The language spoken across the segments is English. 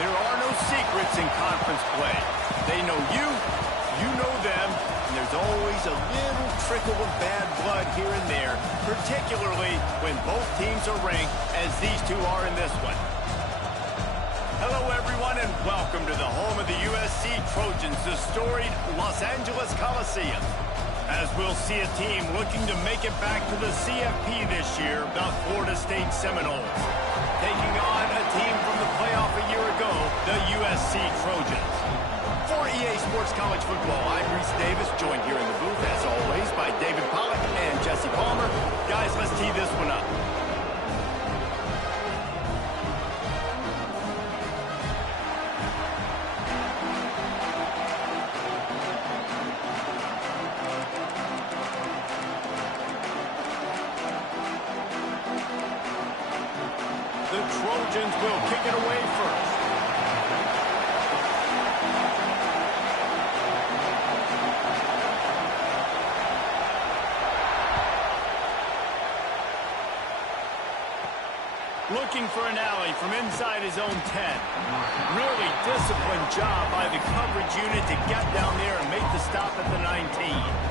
There are no secrets in conference play. They know you, you know them, and there's always a little trickle of bad blood here and there, particularly when both teams are ranked as these two are in this one. Hello, everyone, and welcome to the home of the USC Trojans, the storied Los Angeles Coliseum. As we'll see a team looking to make it back to the CFP this year, the Florida State Seminoles. Taking on a team from the playoff a year ago, the USC Trojans. For EA Sports College Football, I'm Reese Davis, joined here in the booth, as always, by David Pollack and Jesse Palmer. Guys, let's tee this one up. The Trojans will kick it away first. Looking for an alley from inside his own 10. Really disciplined job by the coverage unit to get down there and make the stop at the 19.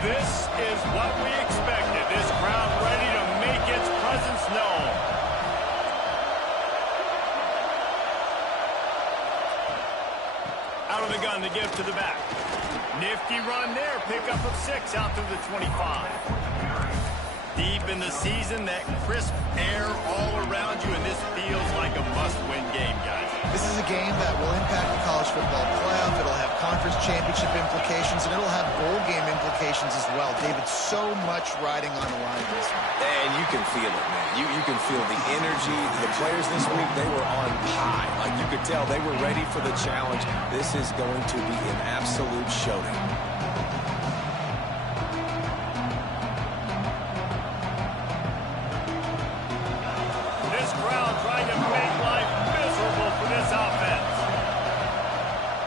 This is what we expected. This crowd ready to make its presence known. Out of the gun to give to the back. Nifty run there. Pickup of 6 out through the 25. Deep in the season, that crisp air all around you, and this feels like a must-win game, guys. This is a game that will impact the college football playoff. It'll have conference championship implications, and it'll have bowl game implications as well. David, so much riding on the line in this one. And you can feel it, man. You can feel the energy. The players this week, they were on high. Like you could tell they were ready for the challenge. This is going to be an absolute showdown.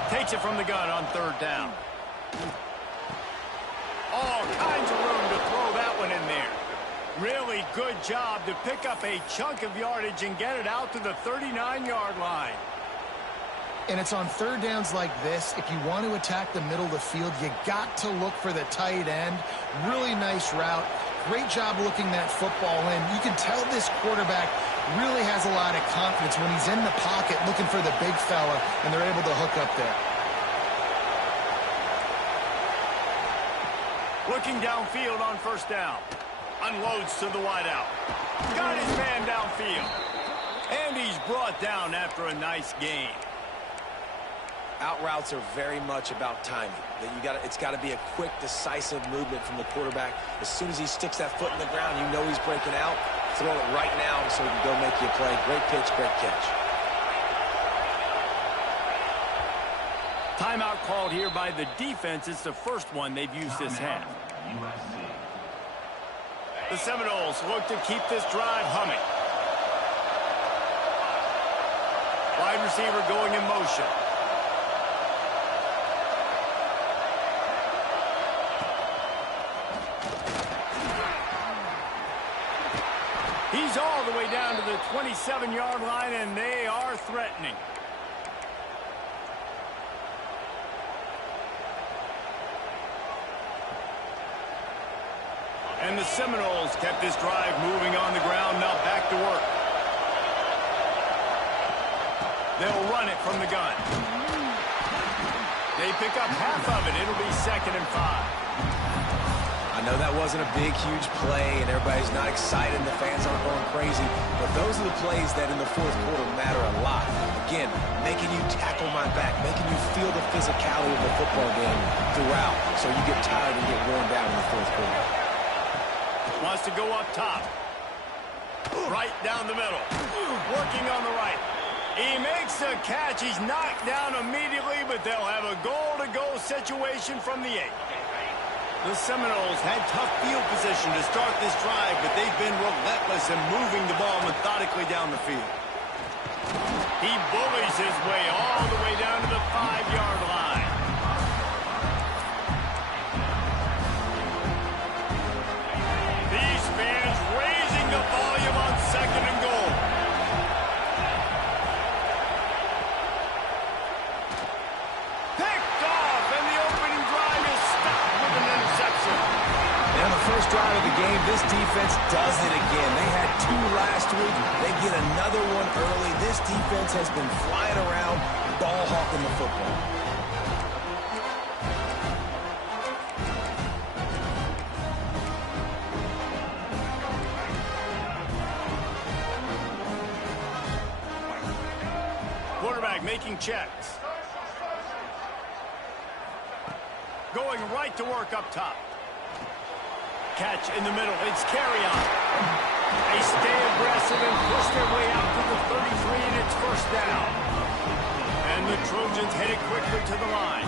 Takes it from the gun on 3rd down. All kinds of room to throw that one in there. Really good job to pick up a chunk of yardage and get it out to the 39-yard line. And it's on 3rd downs like this. If you want to attack the middle of the field, you got to look for the tight end. Really nice route. Great job looking that football in. You can tell this quarterback really has a lot of confidence when he's in the pocket looking for the big fella, and they're able to hook up there. Looking downfield on 1st down. Unloads to the wideout. Got his man downfield. And he's brought down after a nice gain. Out routes are very much about timing. It's got to be a quick, decisive movement from the quarterback. As soon as he sticks that foot in the ground, you know he's breaking out. Throw it right now so he can go make you a play. Great pitch, great catch. Timeout called here by the defense. It's the first one they've used this half. The Seminoles look to keep this drive humming. Wide receiver going in motion. He's all the way down to the 27-yard line, and they are threatening. And the Seminoles kept this drive moving on the ground, now back to work. They'll run it from the gun. They pick up half of it. It'll be 2nd and 5. I know that wasn't a big, huge play, and everybody's not excited, and the fans aren't going crazy, but those are the plays that in the 4th quarter matter a lot. Again, making you tackle my back, making you feel the physicality of the football game throughout, so you get tired and get worn down in the 4th quarter. Wants to go up top. Right down the middle. Working on the right. He makes the catch. He's knocked down immediately, but they'll have a goal-to-go situation from the 8. The Seminoles had tough field position to start this drive, but they've been relentless in moving the ball methodically down the field. He bullies his way all the way down to the 5-yard line. get another one early. This defense has been flying around, ball hawking the football. Quarterback making checks. Going right to work up top. Catch in the middle. It's carry on. They stay aggressive and push their way out to the 33, and it's first down. And the Trojans headed quickly to the line.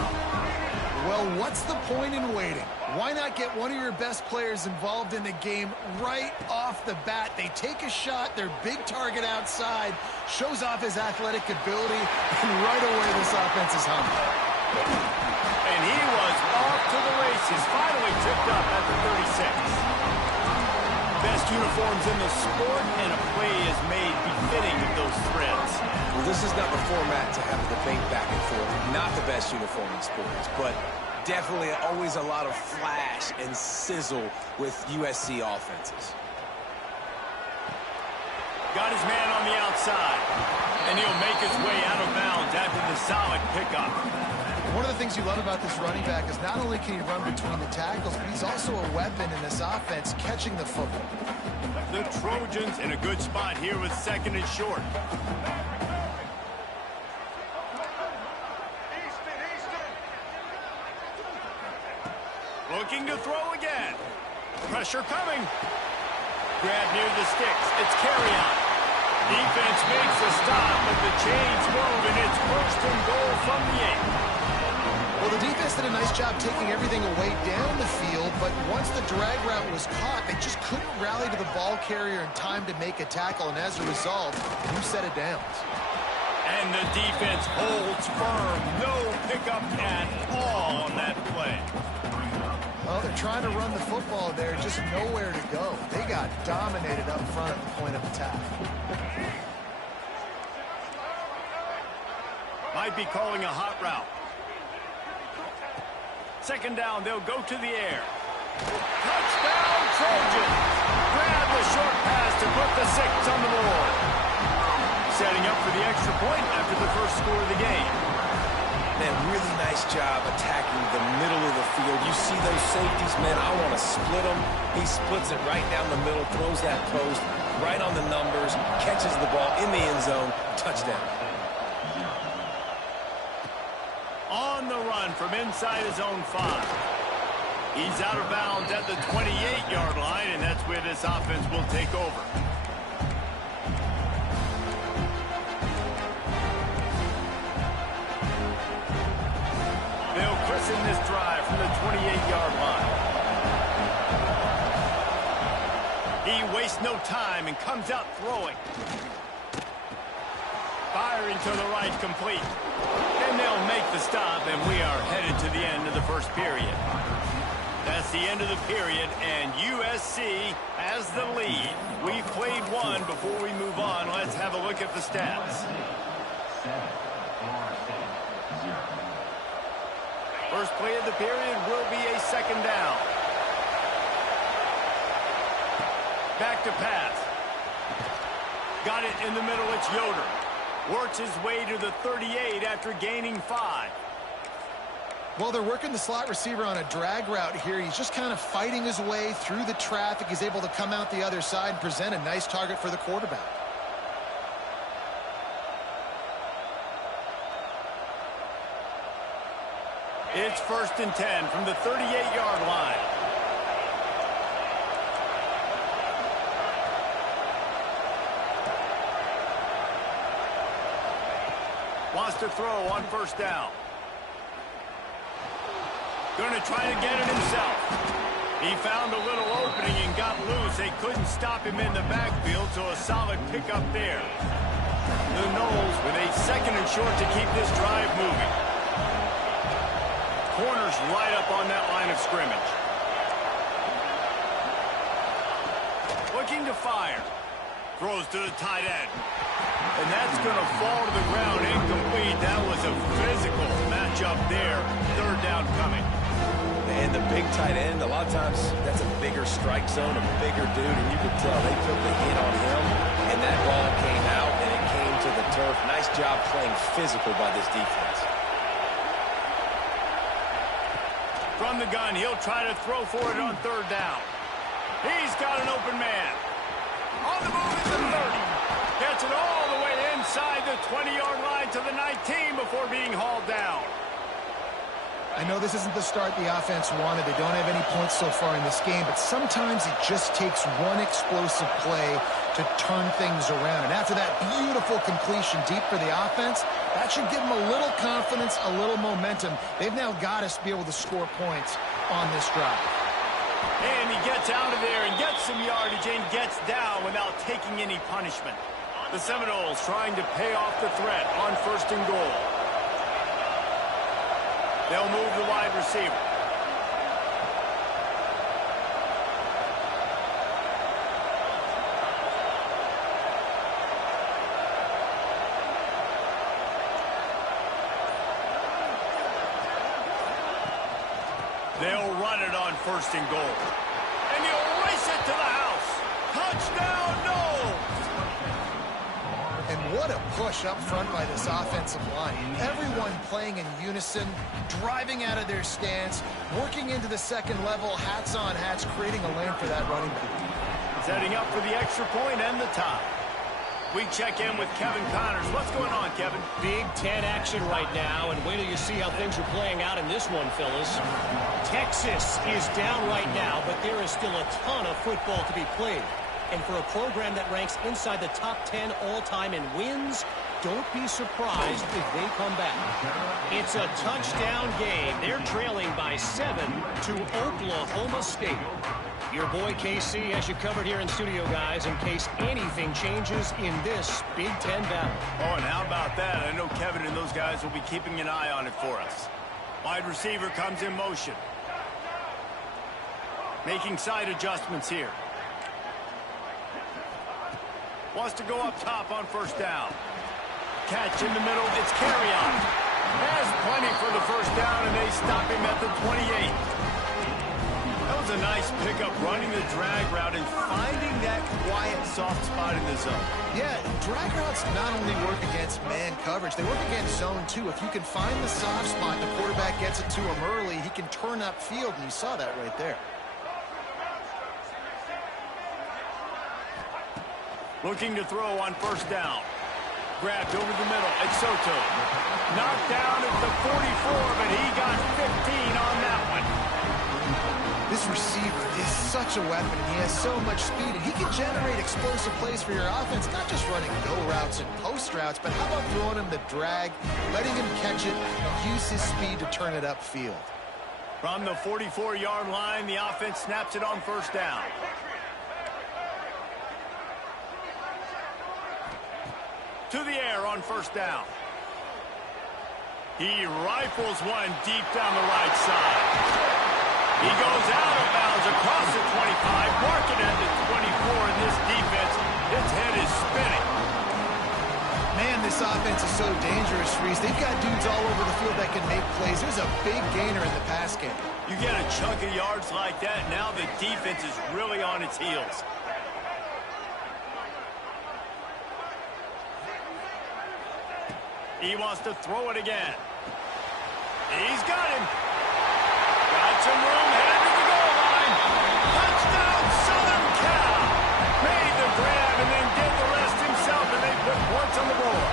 Well, what's the point in waiting? Why not get one of your best players involved in the game right off the bat? They take a shot, their big target outside, shows off his athletic ability, and right away this offense is hungry. And he was off to the races, finally tipped up at the 36. Best uniforms in the sport, and a play is made befitting of those threads. Well, this is not the format to have a debate back and forth. Not the best uniform in sports, but definitely always a lot of flash and sizzle with USC offenses. Got his man on the outside, and he'll make his way out of bounds after the solid pickup. One of the things you love about this running back is not only can he run between the tackles, but he's also a weapon in this offense, catching the football. The Trojans in a good spot here with second and short. Looking to throw again. Pressure coming. Grab near the sticks. It's carry on. Defense makes a stop, but the chains move, and it's first and goal from the 8. Well, the defense did a nice job taking everything away down the field, but once the drag route was caught, they just couldn't rally to the ball carrier in time to make a tackle, and as a result, new set of downs. And the defense holds firm. No pickup at all on that play. Well, they're trying to run the football there, just nowhere to go. They got dominated up front at the point of attack. Might be calling a hot route. Second down, they'll go to the air. Touchdown, Trojans! Grab the short pass to put the 6 on the board. Setting up for the extra point after the first score of the game. Man, really nice job attacking the middle of the field. You see those safeties, man, I want to split them. He splits it right down the middle, throws that post, right on the numbers, catches the ball in the end zone, touchdown. On the run from inside his own 5. He's out of bounds at the 28-yard line, and that's where this offense will take over. They'll christen this drive from the 28-yard line. He wastes no time and comes out throwing. Firing to the right, complete. And they'll make the stop, and we are headed to the end of the first period. That's the end of the period, and USC has the lead. We've played one. Before we move on, let's have a look at the stats. First play of the period will be a second down. Back to pass. Got it in the middle, it's Yoder. Works his way to the 38 after gaining 5. Well, they're working the slot receiver on a drag route here. He's just kind of fighting his way through the traffic. He's able to come out the other side and present a nice target for the quarterback. It's first and 10 from the 38-yard line. Wants to throw on first down. Going to try to get it himself. He found a little opening and got loose. They couldn't stop him in the backfield, so a solid pickup there. The Noles with a second and short to keep this drive moving. Corners right up on that line of scrimmage. Looking to fire. Throws to the tight end. And that's going to fall to the ground incomplete. That was a physical matchup there. Third down coming. And the big tight end, a lot of times that's a bigger strike zone, a bigger dude, and you could tell they took the hit on him, and that ball came turf. Nice job playing physical by this defense. From the gun, he'll try to throw for it on third down. He's got an open man. On the move at the 30. Gets it all the way inside the 20-yard line to the 19 before being hauled down. I know this isn't the start the offense wanted. They don't have any points so far in this game, but sometimes it just takes one explosive play to turn things around. And after that beautiful completion deep for the offense, that should give them a little confidence, a little momentum. They've now got us to be able to score points on this drive. And he gets out of there and gets some yardage and gets down without taking any punishment. The Seminoles trying to pay off the threat on 1st and goal. They'll move the wide receiver. They'll run it on 1st and goal. And he'll race it to the house. Touchdown, no! And what a push up front by this offensive line. Everyone playing in unison, driving out of their stance, working into the second level, hats on hats, creating a lane for that running back. Setting up for the extra point and the tie. We check in with Kevin Connors. What's going on, Kevin? Big Ten action right now, and wait till you see how things are playing out in this one, fellas. Texas is down right now, but there is still a ton of football to be played. And for a program that ranks inside the top 10 all-time in wins, don't be surprised if they come back. It's a touchdown game. They're trailing by 7 to Oklahoma State. Your boy KC has you covered here in studio, guys, in case anything changes in this Big Ten battle. Oh, and how about that? I know Kevin and those guys will be keeping an eye on it for us. Wide receiver comes in motion. Making side adjustments here. Wants to go up top on 1st down. Catch in the middle. It's carry-on. Has plenty for the 1st down, and they stop him at the 28. That was a nice pickup, running the drag route and finding that quiet, soft spot in the zone. Yeah, drag routes not only work against man coverage, they work against zone too. If you can find the soft spot, the quarterback gets it to him early, he can turn upfield, and you saw that right there. Looking to throw on 1st down. Grabbed over the middle. It's Soto. Knocked down at the 44, but he got 15 on that one. This receiver is such a weapon. He has so much speed, and he can generate explosive plays for your offense, not just running go routes and post routes, but how about throwing him the drag, letting him catch it, and use his speed to turn it upfield. From the 44-yard line, the offense snaps it on 1st down. To the air on 1st down. He rifles one deep down the right side. He goes out of bounds across the 25, marking at the 24, and this defense, its head is spinning. Man, this offense is so dangerous, Reese. They've got dudes all over the field that can make plays. There's a big gainer in the pass game. You get a chunk of yards like that, now the defense is really on its heels. He wants to throw it again. He's got him. Got some room, headed to the goal line. Touchdown, Southern Cal. Made the grab and then did the rest himself, and they put points on the board.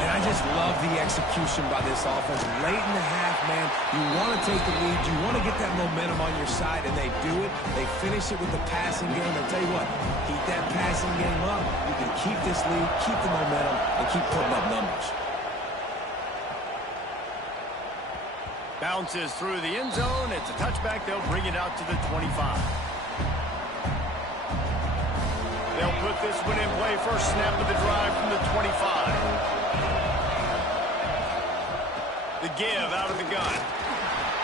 Man, I just love the execution by this offense. Late in the half, man, you want to take the lead. You want to get that momentum on your side, and they do it. They finish it with the passing game. I'll tell you what, keep that passing game up. You can keep this lead, keep the momentum, and keep putting up numbers. Bounces through the end zone. It's a touchback. They'll bring it out to the 25. They'll put this one in play. First snap of the drive from the 25. The give out of the gun.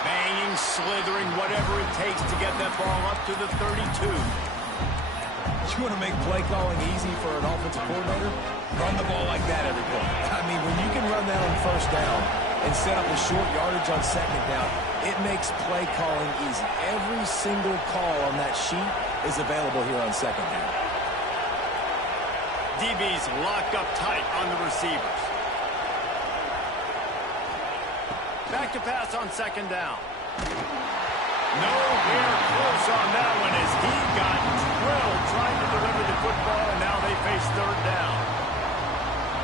Banging, slithering, whatever it takes to get that ball up to the 32. You want to make play calling easy for an offensive coordinator? Run the ball like that every play. I mean, when you can run that on 1st down and set up a short yardage on 2nd down, it makes play calling easy. Every single call on that sheet is available here on 2nd down. DB's locked up tight on the receivers. Back to pass on second down. Nowhere close on that one as he got drilled trying to deliver the football, and now they face third down.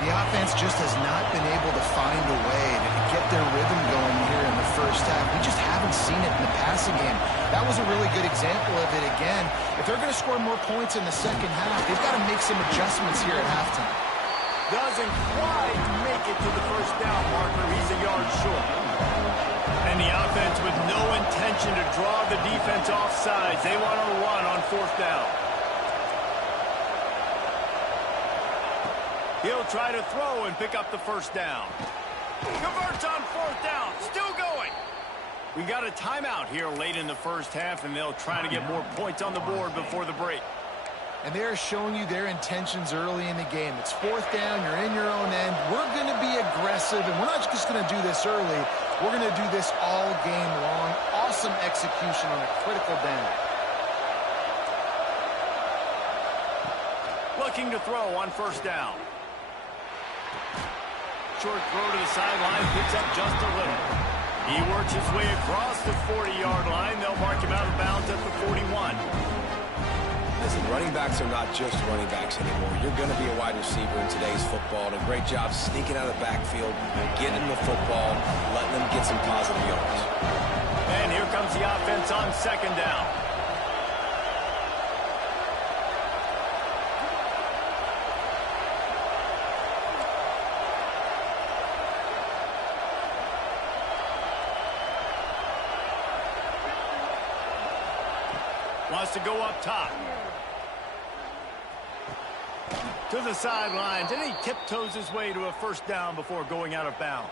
The offense just has not been able to find a way to get their rhythm going here in the first half. We just haven't seen it in the passing game. That was a really good example of it again. If they're going to score more points in the second half, they've got to make some adjustments here at halftime. Doesn't quite make it to the first down marker. He's a yard short. And the offense with no intention to draw the defense off sides. They want to run on fourth down. He'll try to throw and pick up the first down. Converts on fourth down. Still going. We got a timeout here late in the first half, and they'll try to get more points on the board before the break. And they're showing you their intentions early in the game. It's fourth down. You're in your own end. We're going to be aggressive, and we're not just going to do this early. We're going to do this all game long. Awesome execution on a critical down. Looking to throw on first down. Short throw to the sideline, picks up just a little. He works his way across the 40-yard line. They'll mark him out of bounds at the 41. Listen, running backs are not just running backs anymore. You're going to be a wide receiver in today's football. And a great job sneaking out of the backfield, getting the football, letting them get some positive yards. And here comes the offense on second down. Wants to go up top. To the sidelines, and he tiptoes his way to a first down before going out of bounds.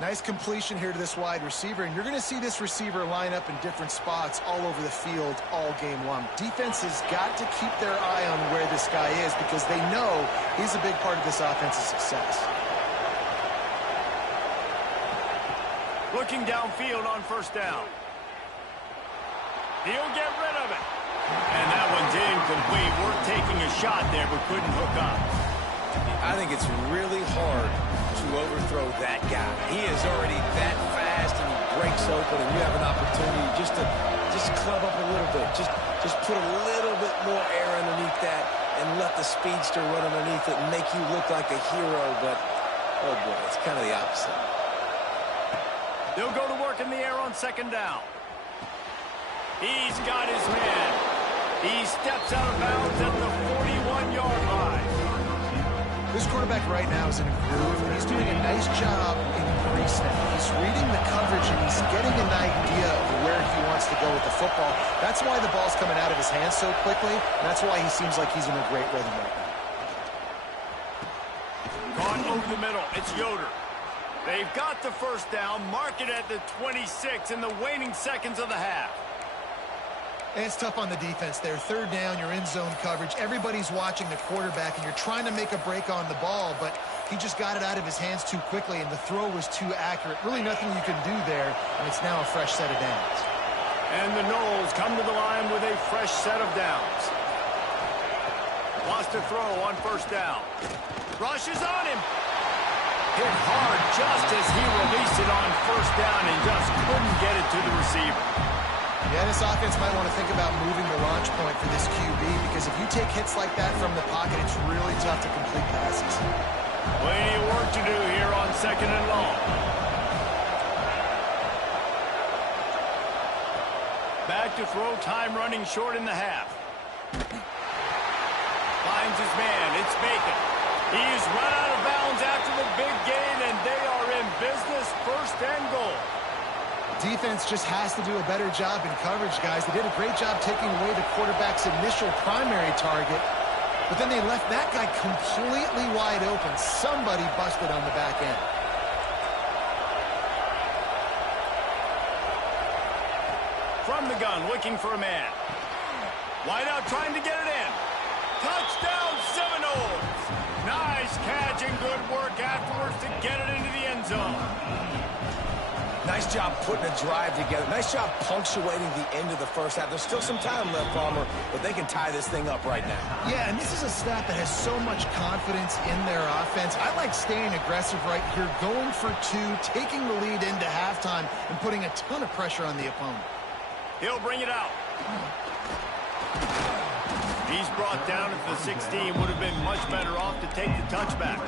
Nice completion here to this wide receiver, and you're going to see this receiver line up in different spots all over the field all game long. Defense has got to keep their eye on where this guy is because they know he's a big part of this offense's success. Looking downfield on first down. He'll get rid of it. And that one's incomplete. We're taking a shot there, but couldn't hook up. I think it's really hard to overthrow that guy. He is already that fast, and he breaks open, and you have an opportunity just to club up a little bit. Just put a little bit more air underneath that and let the speedster run underneath it and make you look like a hero. But, oh, boy, it's kind of the opposite. They'll go to work in the air on second down. He's got his man. He steps out of bounds at the 41-yard line. This quarterback right now is in a groove, and he's doing a nice job in pre-snap. He's reading the coverage, and he's getting an idea of where he wants to go with the football. That's why the ball's coming out of his hands so quickly, and that's why he seems like he's in a great rhythm right now. Gone over the middle. It's Yoder. They've got the first down, mark it at the 26 in the waning seconds of the half. And it's tough on the defense there. Third down, you're in zone coverage. Everybody's watching the quarterback, and you're trying to make a break on the ball, but he just got it out of his hands too quickly, and the throw was too accurate. Really nothing you can do there, and it's now a fresh set of downs. And the Knowles come to the line with a fresh set of downs. Wants to throw on first down. Rushes on him. Hit hard just as he released it on first down and just couldn't get it to the receiver. Yeah, this offense might want to think about moving the launch point for this QB because if you take hits like that from the pocket, it's really tough to complete passes. Plenty of work to do here on second and long. Back to throw, time running short in the half. Finds his man, it's Bacon. He's run out of bounds after the big gain, and they are in business, first and goal. Defense just has to do a better job in coverage, guys. They did a great job taking away the quarterback's initial primary target, but then they left that guy completely wide open. Somebody busted on the back end. From the gun, looking for a man. Wide out, trying to get it in. Touchdown, Seminoles! Nice catch and good work afterwards to get it into the end zone. Nice Nice job putting a drive together. Nice job punctuating the end of the first half. There's still some time left, Palmer, but they can tie this thing up right now. Yeah, and this is a staff that has so much confidence in their offense. I like staying aggressive right here, going for two, taking the lead into halftime, and putting a ton of pressure on the opponent. He'll bring it out. He's brought down at the 16. Would have been much better off to take the touchback.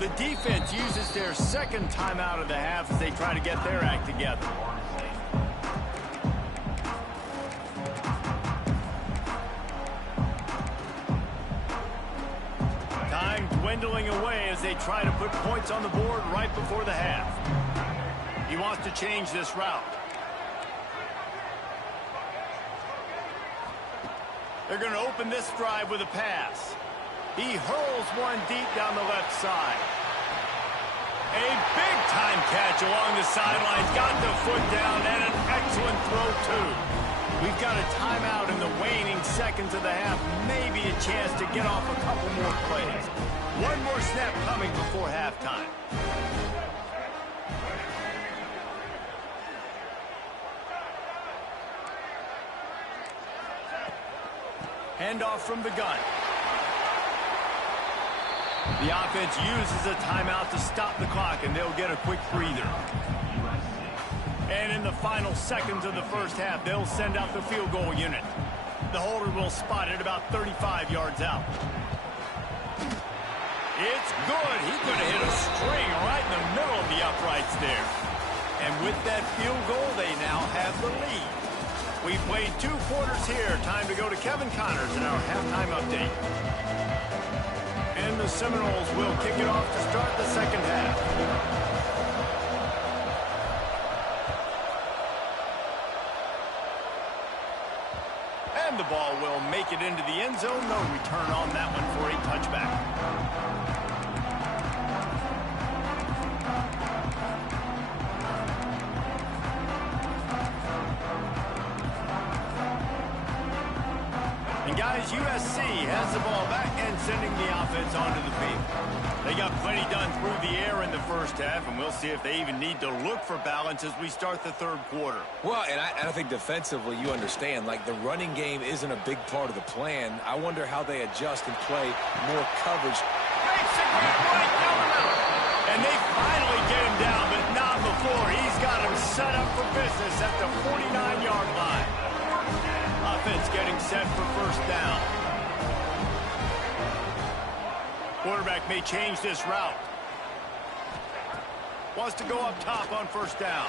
The defense uses their second timeout of the half as they try to get their act together. Time dwindling away as they try to put points on the board right before the half. He wants to change this route. They're going to open this drive with a pass. He hurls one deep down the left side. A big-time catch along the sidelines. Got the foot down and an excellent throw, too. We've got a timeout in the waning seconds of the half. Maybe a chance to get off a couple more plays. One more snap coming before halftime. Handoff from the gun. The offense uses a timeout to stop the clock, and they'll get a quick breather. And in the final seconds of the first half, they'll send out the field goal unit. The holder will spot it about 35 yards out. It's good. He could have hit a string right in the middle of the uprights there. And with that field goal, they now have the lead. We played 2 quarters here. Time to go to Kevin Connors in our halftime update. And the Seminoles will kick it off to start the second half. And the ball will make it into the end zone. No return on that one for a touchback. Guys, USC has the ball back and sending the offense onto the field. They got plenty done through the air in the first half, and we'll see if they even need to look for balance as we start the third quarter. Well, and I think defensively, you understand, like the running game isn't a big part of the plan. I wonder how they adjust and play more coverage. Makes a great right down the middle. And they finally get him down, but not before. He's got him set up for business at the 49-yard line. Offense getting set for first down. Quarterback may change this route. Wants to go up top on first down.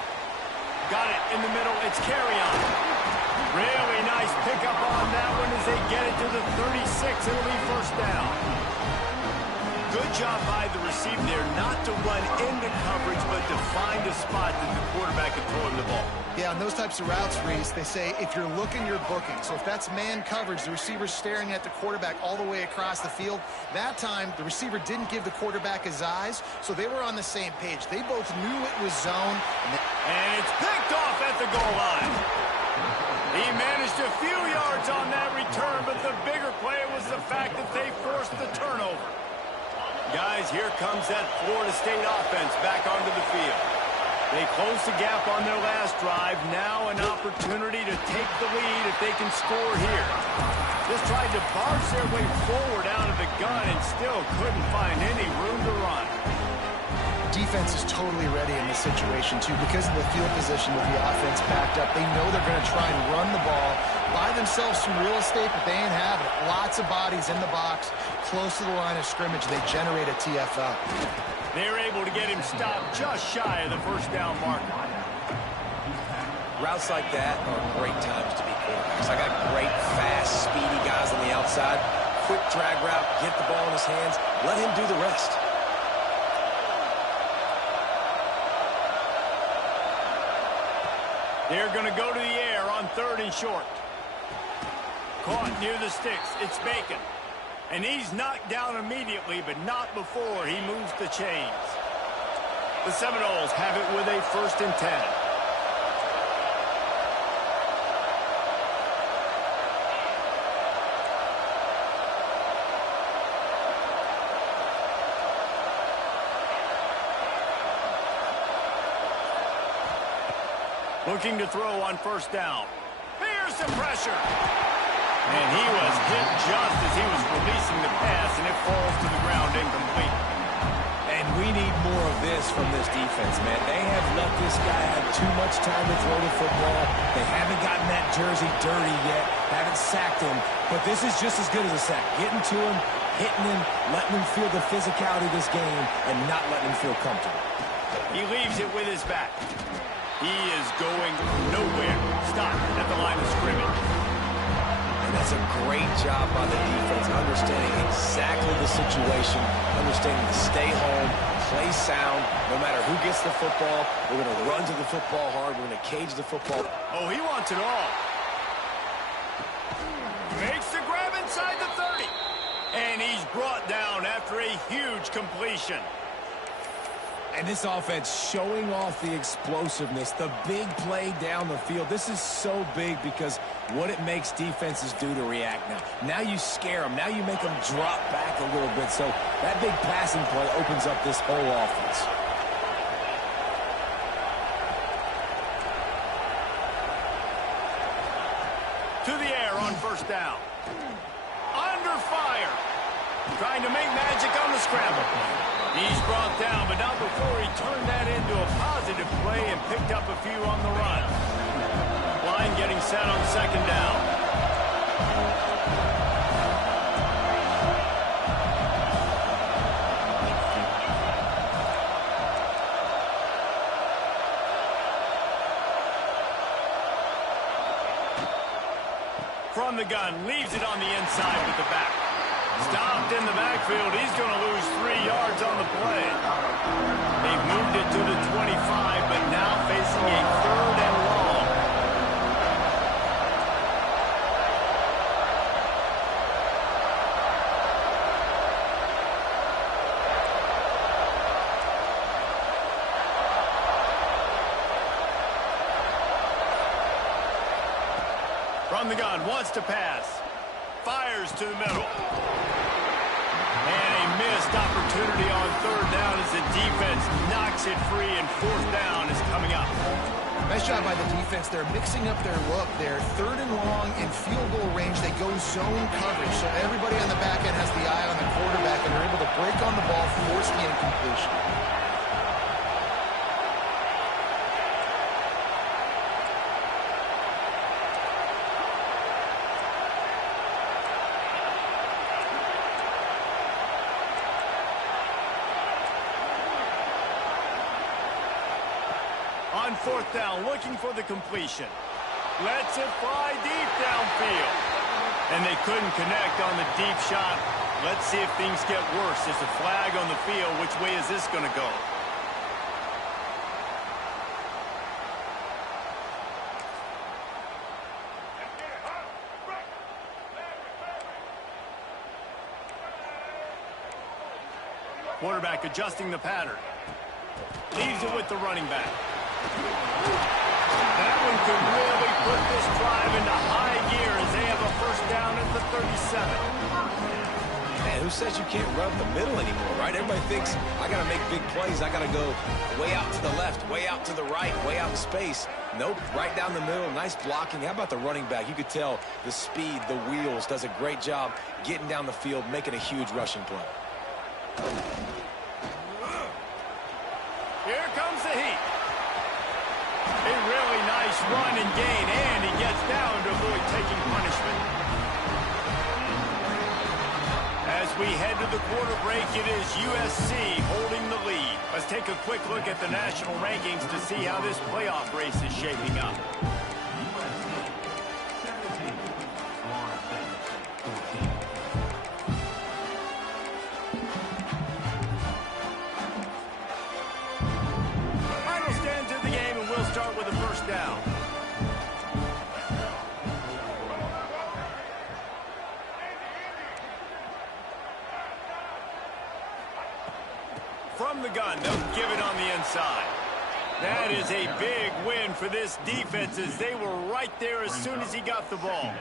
Got it in the middle. It's carry-on. Really nice pickup on that one as they get it to the 36. It'll be first down. Good job by the receiver there not to run into coverage, but to find a spot that the quarterback can throw him the ball. Yeah, on those types of routes, Reese, they say if you're looking, you're booking. So if that's man coverage, the receiver's staring at the quarterback all the way across the field. That time, the receiver didn't give the quarterback his eyes, so they were on the same page. They both knew it was zone. And it's picked off at the goal line. He managed a few yards on that return, but the bigger play was the fact that they forced the turnover. Guys, here comes that Florida State offense back onto the field. They close the gap on their last drive. Now an opportunity to take the lead if they can score here. Just tried to barge their way forward out of the gun and still couldn't find any room to run. Defense is totally ready in this situation, too. Because of the field position with the offense backed up, they know they're going to try and run the ball, buy themselves some real estate, but they ain't have it. Lots of bodies in the box, close to the line of scrimmage. They generate a TFL. They're able to get him stopped just shy of the first down marker. Routes like that are great times to be quarterbacks. I got great, fast, speedy guys on the outside. Quick drag route, get the ball in his hands, let him do the rest. They're going to go to the air on 3rd and short. Caught near the sticks. It's Bacon. And he's knocked down immediately, but not before he moves the chains. The Seminoles have it with a 1st and 10. Looking to throw on 1st down. Here's some pressure. And he was hit just as he was releasing the pass, and it falls to the ground incomplete. And we need more of this from this defense, man. They have let this guy have too much time to throw the football. They haven't gotten that jersey dirty yet, haven't sacked him. But this is just as good as a sack. Getting to him, hitting him, letting him feel the physicality of this game, and not letting him feel comfortable. He leaves it with his back. He is going nowhere. Stop at the line of scrimmage. And that's a great job by the defense, understanding exactly the situation, understanding to stay home, play sound. No matter who gets the football, we're going to run to the football hard. We're going to cage the football. Oh, he wants it all. Makes the grab inside the 30. And he's brought down after a huge completion. And this offense showing off the explosiveness, the big play down the field. This is so big because what it makes defenses do to react now. Now you scare them. Now you make them drop back a little bit. So that big passing play opens up this whole offense. To the air on 1st down. Under fire. Trying to make magic on the scramble. He's brought down, but not before he turned that into a positive play and picked up a few on the run. Line getting set on 2nd down. From the gun, leaves it on the inside with the back. Stopped in the backfield. He's going to lose 3 yards on the play. They've moved it to the 25, but now facing a 3rd and long. From the gun, wants to pass. Fires to the middle. And a missed opportunity on 3rd down as the defense knocks it free, and 4th down is coming up. Nice job by the defense. They're mixing up their look. They're 3rd and long in field goal range. They go zone coverage. So everybody on the back end has the eye on the quarterback, and they're able to break on the ball, force the incompletion. On 4th down, looking for the completion. Lets it fly deep downfield. And they couldn't connect on the deep shot. Let's see if things get worse. There's a flag on the field. Which way is this going to go? Quarterback adjusting the pattern. Leaves it with the running back. That one could really put this drive into high gear as they have a 1st down at the 37. Man, who says you can't run the middle anymore, right? Everybody thinks, I got to make big plays. I got to go way out to the left, way out to the right, way out in space. Nope, right down the middle. Nice blocking. How about the running back? You could tell the speed, the wheels, does a great job getting down the field, making a huge rushing play. Here comes the heat. A really nice run and gain, and he gets down to avoid taking punishment. As we head to the quarter break, it is USC holding the lead. Let's take a quick look at the national rankings to see how this playoff race is shaping up. Final stand to the game, and we'll start with a 1st down. From From the gun, they'll give it on the inside. That is a big win for this defense as they were right there as soon as he got the ball.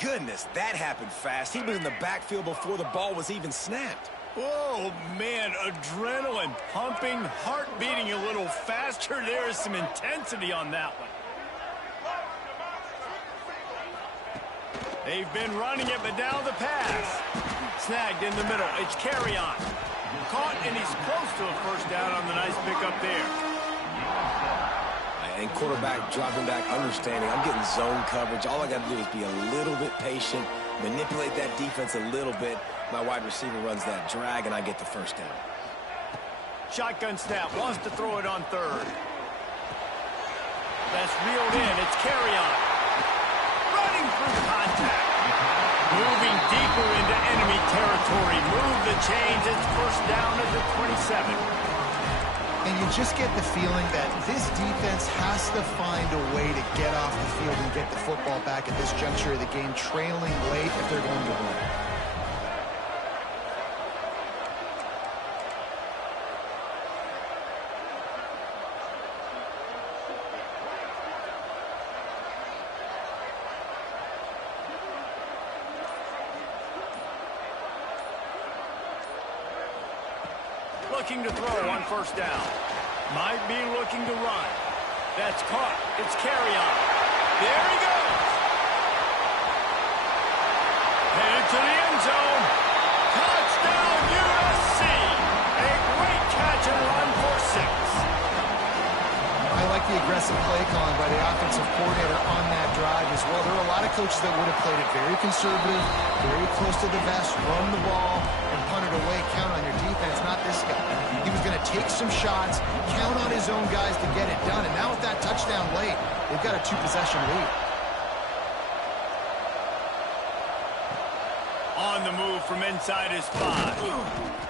Goodness, that happened fast. He was in the backfield before the ball was even snapped. Oh, man, adrenaline pumping, heart beating a little faster. There is some intensity on that one. They've been running it, but now the pass. Snagged in the middle. It's carry on. Caught, and he's close to a first down on the nice pickup there. And quarterback dropping back, understanding I'm getting zone coverage. All I got to do is be a little bit patient, manipulate that defense a little bit. My wide receiver runs that drag, and I get the first down. Shotgun snap, wants to throw it on third. That's reeled in. It's carry on. Running through contact. Moving deeper into enemy territory. Move the chains. It's first down at the 27. And you just get the feeling that this defense has to find a way to get off the field and get the football back at this juncture of the game, trailing late if they're going to win. Looking to throw on first down. Might be looking to run. That's caught. It's carry on. There he goes. Headed to the end zone. Touchdown USC. A great catch and run for 6. I like the aggressive play calling by the offensive coordinator on that drive as well. There are a lot of coaches that would have played it very conservative, very close to the vest, run the ball, and punt it away. Count on your defense, not this guy. He was going to take some shots, count on his own guys to get it done. And now with that touchdown late, they've got a 2-possession lead. On the move from inside his 5.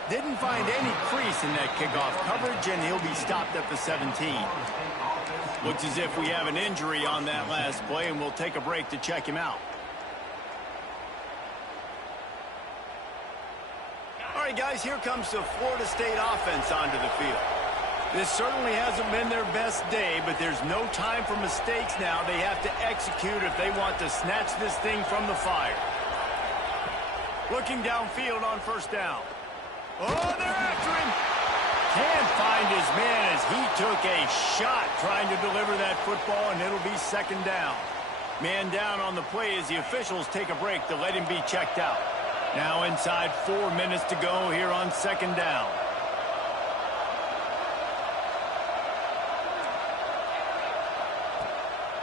Didn't find any crease in that kickoff coverage, and he'll be stopped at the 17. Looks as if we have an injury on that last play, and we'll take a break to check him out. All right, guys, here comes the Florida State offense onto the field. This certainly hasn't been their best day, but there's no time for mistakes now. They have to execute if they want to snatch this thing from the fire. Looking downfield on first down. Oh, they're after him. Can't find his man as he took a shot trying to deliver that football, and it'll be second down. Man down on the play as the officials take a break to let him be checked out. Now inside 4 minutes to go here on second down.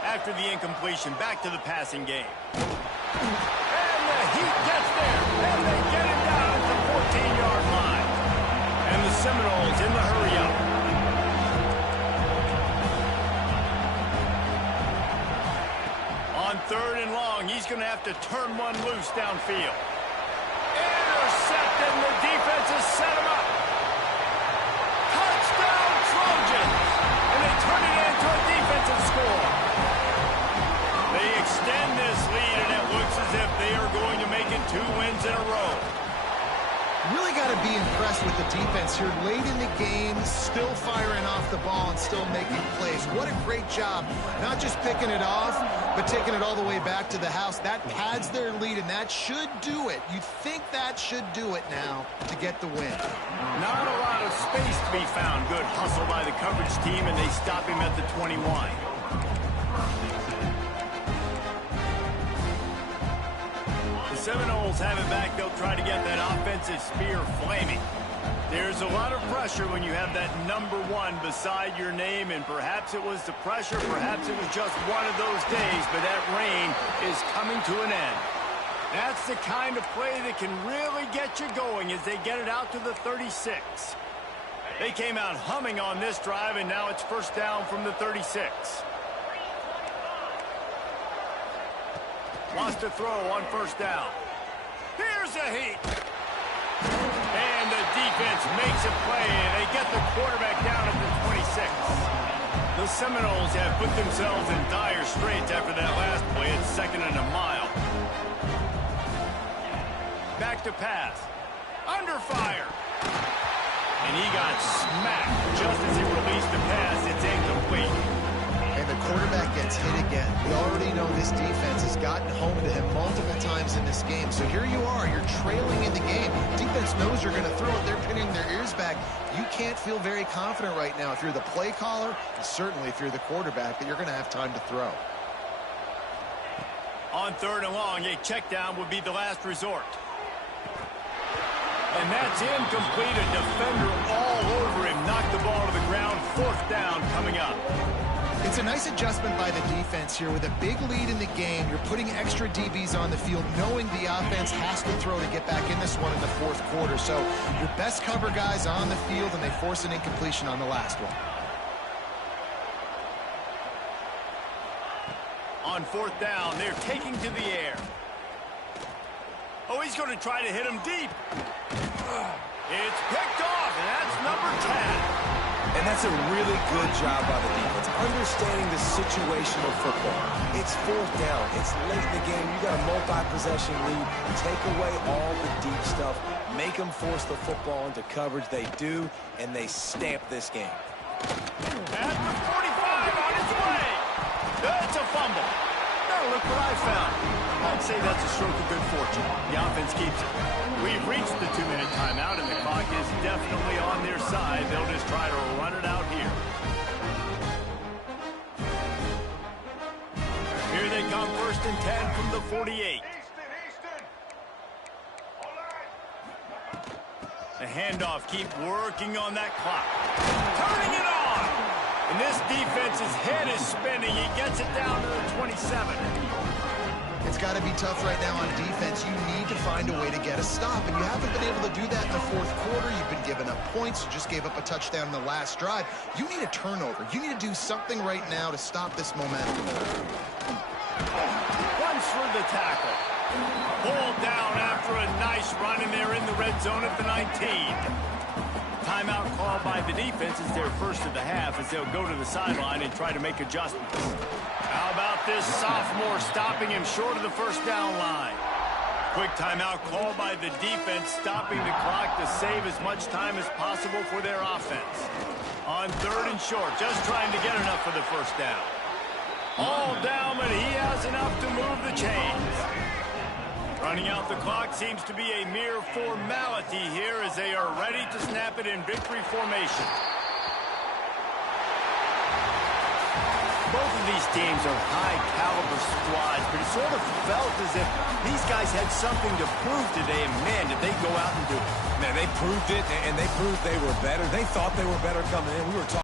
After the incompletion, back to the passing game. And the Heat gets there, and they get him down at the 14-yard line. And the Seminoles in the hurry-up. On third and long, he's going to have to turn one loose downfield. Intercepted, and the defense has set him up. Touchdown, Trojans! And they turn it into a defensive score. They extend this lead, and it looks as if they are going to make it 2 wins in a row. Really got to be impressed with the defense here. Late in the game, still firing off the ball and still making plays. What a great job. Not just picking it off, but taking it all the way back to the house. That pads their lead, and that should do it. You think that should do it now to get the win. Not a lot of space to be found. Good hustle by the coverage team, and they stop him at the 21. Seminoles have it back. They'll try to get that offensive spear flaming. There's a lot of pressure when you have that number 1 beside your name, and perhaps it was the pressure, perhaps it was just one of those days, but that rain is coming to an end. That's the kind of play that can really get you going as they get it out to the 36. They came out humming on this drive, and now it's first down from the 36. Wants to throw on first down. Here's a Heat. And the defense makes a play, and they get the quarterback down at the 26. The Seminoles have put themselves in dire straits after that last play. It's second and a mile. Back to pass. Under fire. And he got smacked just as he released the pass. It's incomplete. And the quarterback gets hit again. We already know this defense has gotten home to him multiple times in this game. So here you are. You're trailing in the game. Defense knows you're going to throw it. They're pinning their ears back. You can't feel very confident right now if you're the play caller, and certainly if you're the quarterback, that you're going to have time to throw. On 3rd and long, a check down would be the last resort. And that's incomplete. A defender all over him. Knocked the ball to the ground. 4th down coming up. It's a nice adjustment by the defense here. With a big lead in the game, you're putting extra DBs on the field, knowing the offense has to throw to get back in this one in the 4th quarter. So your best cover guys on the field, and they force an incompletion on the last one. On 4th down, they're taking to the air. Oh, he's going to try to hit him deep. It's picked off, and that's number 10. And that's a really good job by the defense, understanding the situation of football. It's 4th down. It's late in the game. You got a multi-possession lead. Take away all the deep stuff. Make them force the football into coverage. They do, and they stamp this game. At the 45, on its way. It's a fumble. Now look what I found. I'd say that's a stroke of good fortune. The offense keeps it. We've reached the 2-minute timeout, and the clock is definitely on their side. They'll just try to run it out here. Here they come, 1st and 10 from the 48. The handoff, keep working on that clock. Turning it on! And this defense's head is spinning. He gets it down to the 27. It's got to be tough right now on defense. You need to find a way to get a stop, and you haven't been able to do that in the 4th quarter. You've been giving up points. You just gave up a touchdown in the last drive. You need a turnover. You need to do something right now to stop this momentum. Runs for the tackle. Pulled down after a nice run, and they're in the red zone at the 19. Timeout called by the defense is their first of the half, as they'll go to the sideline and try to make adjustments. How about this sophomore stopping him short of the 1st down line? Quick timeout called by the defense, stopping the clock to save as much time as possible for their offense. On 3rd and short, just trying to get enough for the 1st down. All down, but he has enough to move the chains. Running out the clock seems to be a mere formality here, as they are ready to snap it in victory formation. Both of these teams are high-caliber squads, but it sort of felt as if these guys had something to prove today, and man, did they go out and do it. Man, they proved it, and they proved they were better. They thought they were better coming in. We were talking